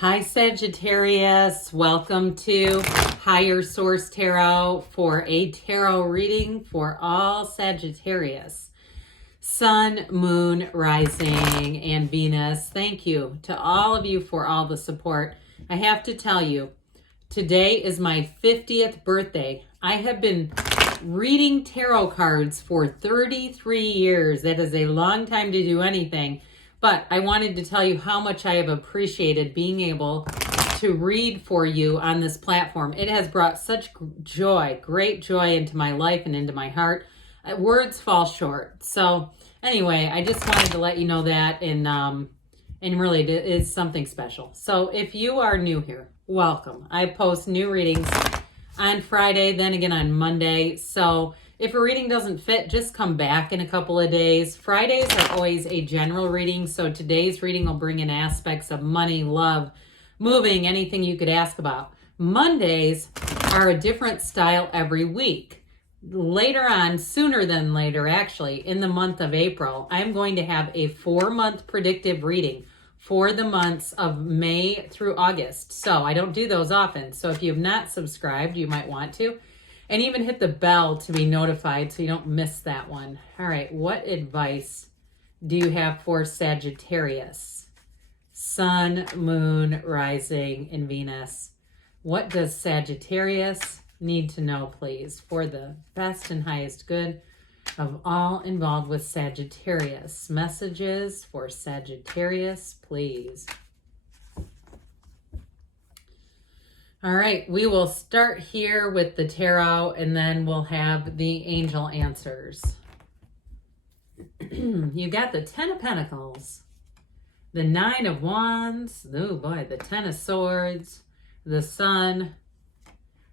Hi Sagittarius, welcome to Higher Source Tarot for a tarot reading for all Sagittarius. Sun, Moon, Rising, and Venus. Thank you to all of you for all the support. I have to tell you, today is my 50th birthday. I have been reading tarot cards for 33 years. That is a long time to do anything. But I wanted to tell you how much I have appreciated being able to read for you on this platform. It has brought such joy, great joy into my life and into my heart. Words fall short. So anyway, I just wanted to let you know that, and really it is something special. So if you are new here, welcome. I post new readings on Friday, then again on Monday. So if a reading doesn't fit, just come back in a couple of days. Fridays are always a general reading, so today's reading will bring in aspects of money, love, moving, anything you could ask about. Mondays are a different style every week. Later on, sooner than later actually, in the month of April, I'm going to have a 4-month predictive reading for the months of May through August. So I don't do those often. So if you have not subscribed, you might want to. And even hit the bell to be notified so you don't miss that one. All right, what advice do you have for Sagittarius? Sun, Moon, Rising, and Venus. What does Sagittarius need to know, please, for the best and highest good of all involved with Sagittarius? Messages for Sagittarius, please. All right, we will start here with the tarot, and then we'll have the angel answers. You got the 10 of Pentacles, the 9 of Wands, oh boy, the 10 of Swords, the Sun,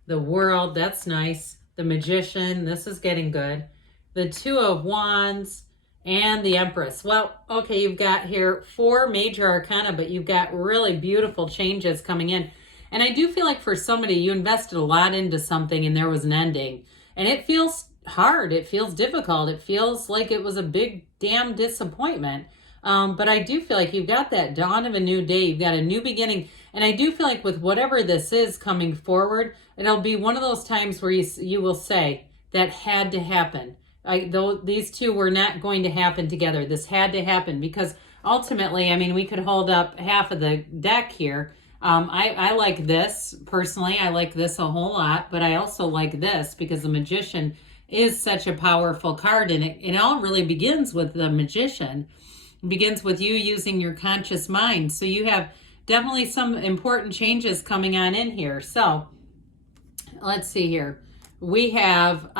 the World, that's nice, the Magician, this is getting good, the 2 of Wands, and the Empress. Well, okay, you've got here 4 major arcana, but you've got really beautiful changes coming in. And I do feel like for somebody, you invested a lot into something and there was an ending. And it feels hard. It feels difficult. It feels like it was a big damn disappointment. But I do feel like you've got that dawn of a new day. You've got a new beginning. And I do feel like with whatever this is coming forward, it'll be one of those times where you will say, that had to happen. These two were not going to happen together. This had to happen because ultimately, I mean, we could hold up half of the deck here. I like this personally. I like this a whole lot, but I also like this because the Magician is such a powerful card, and it all really begins with the Magician. It begins with you using your conscious mind. So you have definitely some important changes coming on in here. So let's see here. We have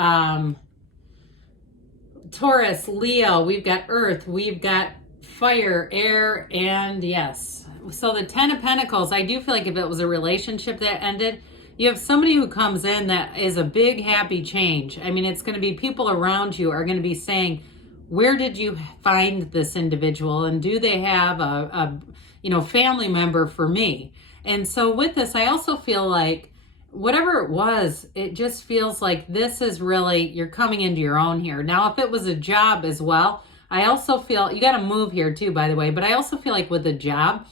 Taurus, Leo, we've got Earth, we've got fire, air, and yes. So the 10 of Pentacles, I do feel like if it was a relationship that ended, you have somebody who comes in that is a big happy change. I mean, it's going to be people around you are going to be saying, where did you find this individual? And do they have a family member for me? And so with this, I also feel like whatever it was, it just feels like this is really, you're coming into your own here. Now, if it was a job as well, I also feel, you got to move here too, by the way, but I also feel like with a job,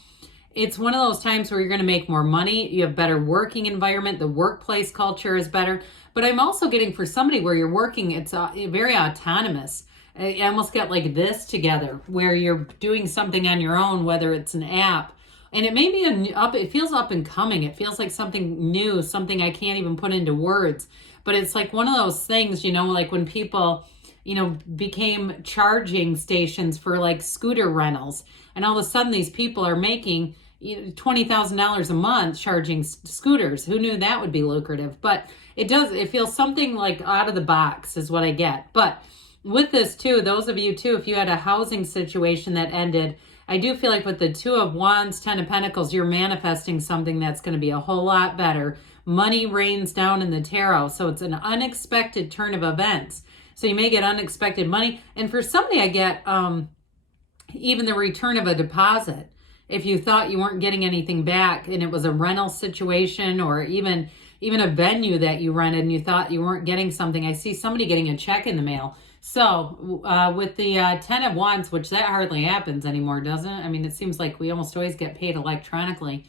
it's one of those times where you're going to make more money. You have better working environment. The workplace culture is better. But I'm also getting for somebody where you're working, it's very autonomous. I almost get like this together where you're doing something on your own, whether it's an app. And it may be it feels up and coming. It feels like something new, something I can't even put into words. But it's like one of those things, like when people, became charging stations for like scooter rentals. And all of a sudden these people are making $20,000 a month charging scooters. Who knew that would be lucrative? But it feels something like out of the box is what I get. But with this too, those of you too, if you had a housing situation that ended, I do feel like with the 2 of Wands, 10 of Pentacles, you're manifesting something that's going to be a whole lot better. Money rains down in the tarot. So it's an unexpected turn of events. So you may get unexpected money. And for somebody, I get even the return of a deposit. If you thought you weren't getting anything back and it was a rental situation or even a venue that you rented and you thought you weren't getting something, I see somebody getting a check in the mail. So with the 10 of Wands, which that hardly happens anymore, doesn't it? I mean, it seems like we almost always get paid electronically.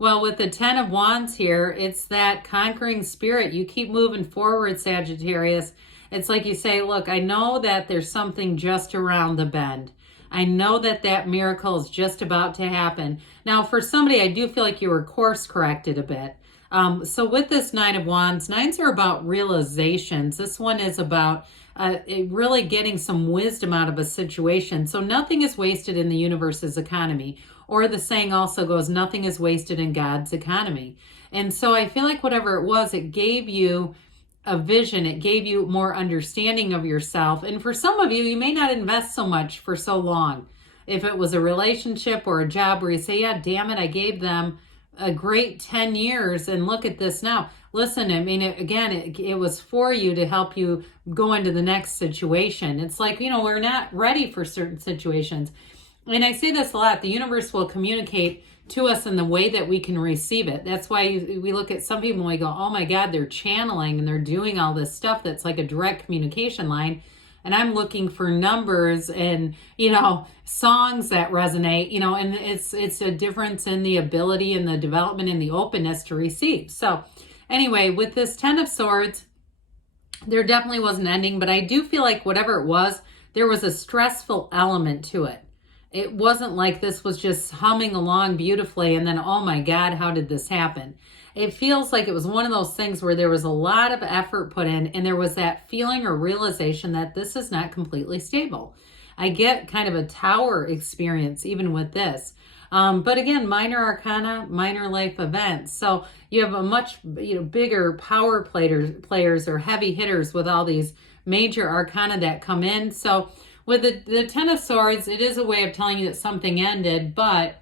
Well, with the Ten of Wands here, it's that conquering spirit. You keep moving forward, Sagittarius. It's like you say, look, I know that there's something just around the bend. I know that that miracle is just about to happen. Now, for somebody, I do feel like you were course corrected a bit. So with this Nine of Wands, nines are about realizations. This one is about really getting some wisdom out of a situation. So nothing is wasted in the universe's economy. Or the saying also goes, nothing is wasted in God's economy. And so I feel like whatever it was, it gave you a vision. It gave you more understanding of yourself. And for some of you, you may not invest so much for so long. If it was a relationship or a job where you say, yeah, damn it, I gave them a great 10 years and look at this now. Listen, I mean, it was for you to help you go into the next situation. It's like, we're not ready for certain situations. And I say this a lot, the universe will communicate to us in the way that we can receive it. That's why we look at some people and we go, oh my God, they're channeling and they're doing all this stuff that's like a direct communication line. And I'm looking for numbers and, songs that resonate, and it's a difference in the ability and the development and the openness to receive. So anyway, with this Ten of Swords, there definitely was an ending, but I do feel like whatever it was, there was a stressful element to it. It wasn't like this was just humming along beautifully and then, oh my God, how did this happen? It feels like it was one of those things where there was a lot of effort put in and there was that feeling or realization that this is not completely stable. I get kind of a tower experience even with this. But again, minor arcana, minor life events. So you have a much bigger power players or heavy hitters with all these major arcana that come in. So with the Ten of Swords, it is a way of telling you that something ended, but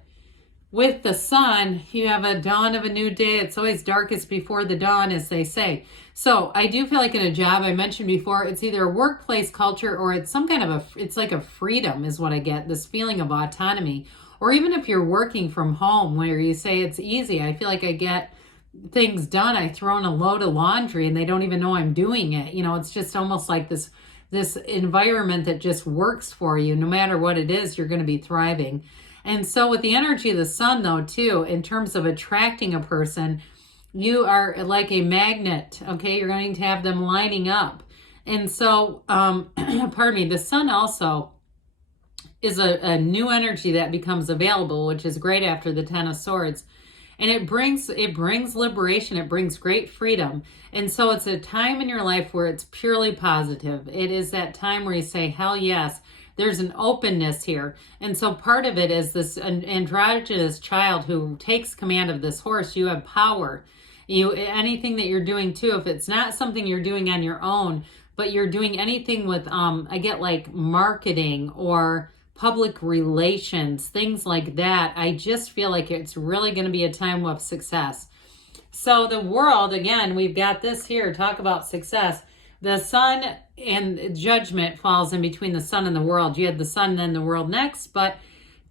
with the sun, you have a dawn of a new day. It's always darkest before the dawn, as they say. So I do feel like in a job, I mentioned before, it's either a workplace culture or it's some kind of it's like a freedom is what I get, this feeling of autonomy. Or even if you're working from home where you say it's easy, I feel like I get things done. I throw in a load of laundry and they don't even know I'm doing it. It's just almost like this environment that just works for you. No matter what it is, you're going to be thriving. And so with the energy of the sun, though, too, in terms of attracting a person, you are like a magnet, okay? You're going to have them lining up. And so, pardon me, the sun also is a new energy that becomes available, which is great after the Ten of Swords. And it brings liberation. It brings great freedom. And so it's a time in your life where it's purely positive. It is that time where you say, hell yes, there's an openness here. And so part of it is this androgynous child who takes command of this horse. You have power. Anything that you're doing too, if it's not something you're doing on your own, but you're doing anything with, I get like marketing or public relations, things like that. I just feel like it's really going to be a time of success. So the world, again, we've got this here, talk about success. The sun and judgment falls in between the sun and the world. You had the sun and then the world next, but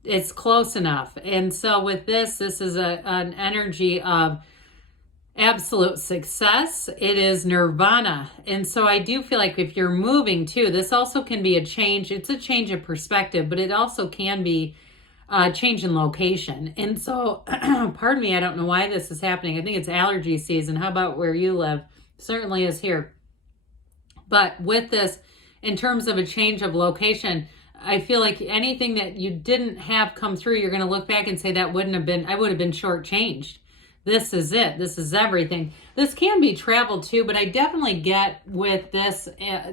it's close enough. And so with this is an energy of absolute success. It is nirvana. And so I do feel like if you're moving too, this also can be a change. It's a change of perspective, but it also can be a change in location. And so, pardon me, I don't know why this is happening. I think it's allergy season. How about where you live? Certainly is here. But with this, in terms of a change of location, I feel like anything that you didn't have come through, you're going to look back and say that I would have been shortchanged. This is it. This is everything. This can be travel too, but I definitely get with this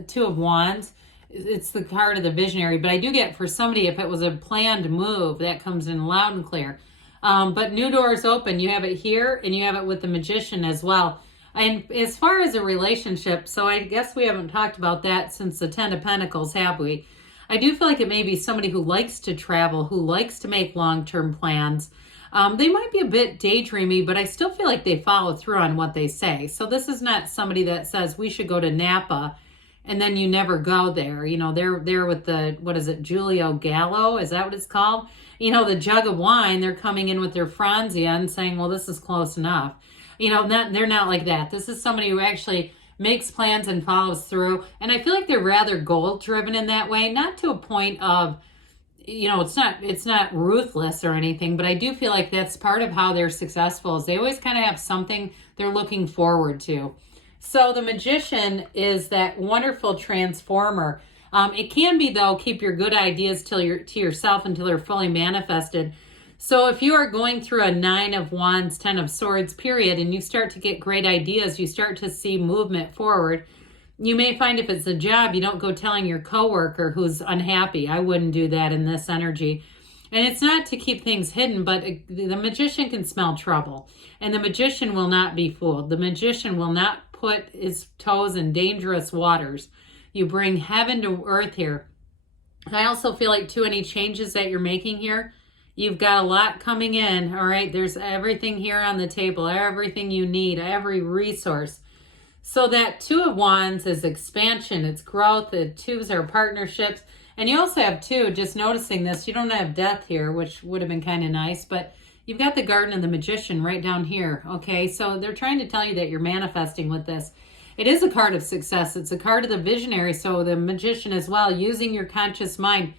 Two of Wands, it's the card of the visionary, but I do get for somebody, if it was a planned move, that comes in loud and clear. But new doors open. You have it here and you have it with the Magician as well. And as far as a relationship, so I guess we haven't talked about that since the Ten of Pentacles, have we? I do feel like it may be somebody who likes to travel, who likes to make long-term plans. They might be a bit daydreamy, but I still feel like they follow through on what they say. So this is not somebody that says we should go to Napa and then you never go there. They're with the, what is it, Giulio Gallo? Is that what it's called? The jug of wine, they're coming in with their Franzia and saying, well, this is close enough. They're not like that. This is somebody who actually makes plans and follows through. And I feel like they're rather goal driven in that way, not to a point of, you know, it's not ruthless or anything, but I do feel like that's part of how they're successful is they always kind of have something they're looking forward to. So the Magician is that wonderful transformer. It can be, though, keep your good ideas to yourself until they're fully manifested. So if you are going through a 9 of Wands, 10 of Swords period, and you start to get great ideas, you start to see movement forward, you may find if it's a job, you don't go telling your coworker who's unhappy. I wouldn't do that in this energy. And it's not to keep things hidden, but the Magician can smell trouble. And the Magician will not be fooled. The Magician will not put his toes in dangerous waters. You bring heaven to earth here. I also feel like, too, any changes that you're making here, you've got a lot coming in, all right? There's everything here on the table, everything you need, every resource. So that 2 of Wands is expansion, it's growth, the 2s are partnerships. And you also have 2, just noticing this, you don't have death here, which would have been kind of nice, but you've got the Garden of the Magician right down here, okay? So they're trying to tell you that you're manifesting with this. It is a card of success. It's a card of the visionary, so the Magician as well, using your conscious mind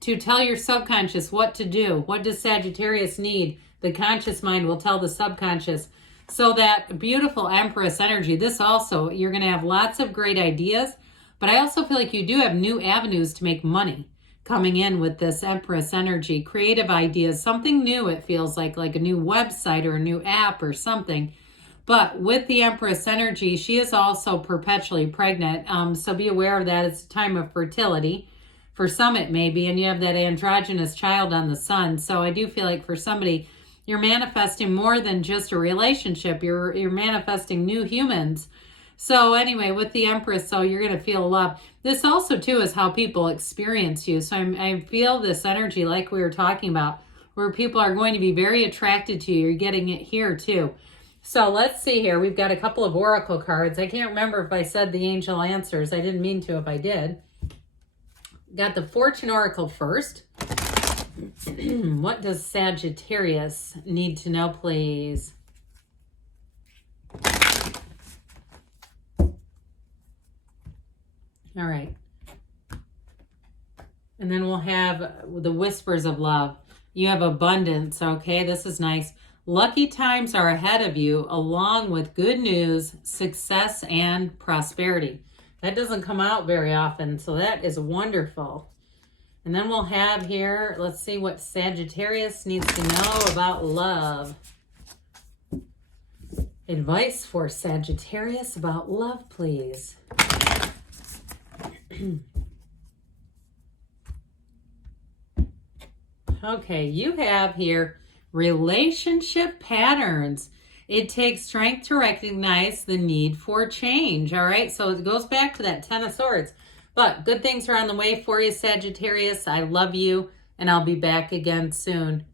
to tell your subconscious what to do. What does Sagittarius need? The conscious mind will tell the subconscious. So that beautiful Empress energy, this also, you're going to have lots of great ideas, but I also feel like you do have new avenues to make money coming in with this Empress energy. Creative ideas, something new it feels like a new website or a new app or something. But with the Empress energy, she is also perpetually pregnant. So be aware of that. It's a time of fertility. For some it may be, and you have that androgynous child on the sun. So I do feel like for somebody, you're manifesting more than just a relationship. You're manifesting new humans. So anyway, with the Empress, so you're going to feel love. This also, too, is how people experience you. So I feel this energy like we were talking about, where people are going to be very attracted to you. You're getting it here, too. So let's see here. We've got a couple of oracle cards. I can't remember if I said the angel answers. I didn't mean to if I did. Got the Fortune Oracle first. What does Sagittarius need to know, please? All right. And then we'll have the Whispers of Love. You have abundance, okay? This is nice. Lucky times are ahead of you, along with good news, success, and prosperity. That doesn't come out very often, so that is wonderful. And then we'll have here, let's see what Sagittarius needs to know about love. Advice for Sagittarius about love, please. Okay, you have here relationship patterns. It takes strength to recognize the need for change. All right, so it goes back to that 10 of Swords. But good things are on the way for you, Sagittarius. I love you, and I'll be back again soon.